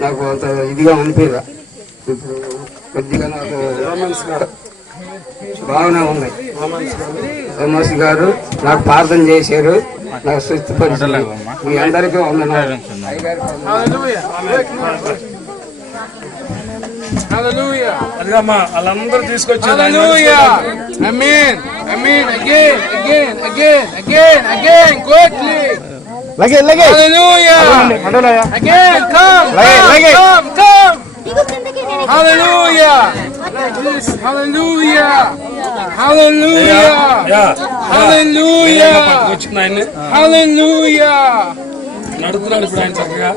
నాకు అంత ఇదిగా అనిపించదా. ఇప్పుడు కొద్దిగా నాకు బాగానే ఉంది. రమేష్ గారు నాకు ప్రార్థన చేశారు, నాకు స్వస్థపరిచారు. మీ అందరికీ వందనాలు. వాళ్ళందరూ తీసుకొచ్చారు. నడుతున్నాడు ఇప్పుడు ఆయన చక్కగా.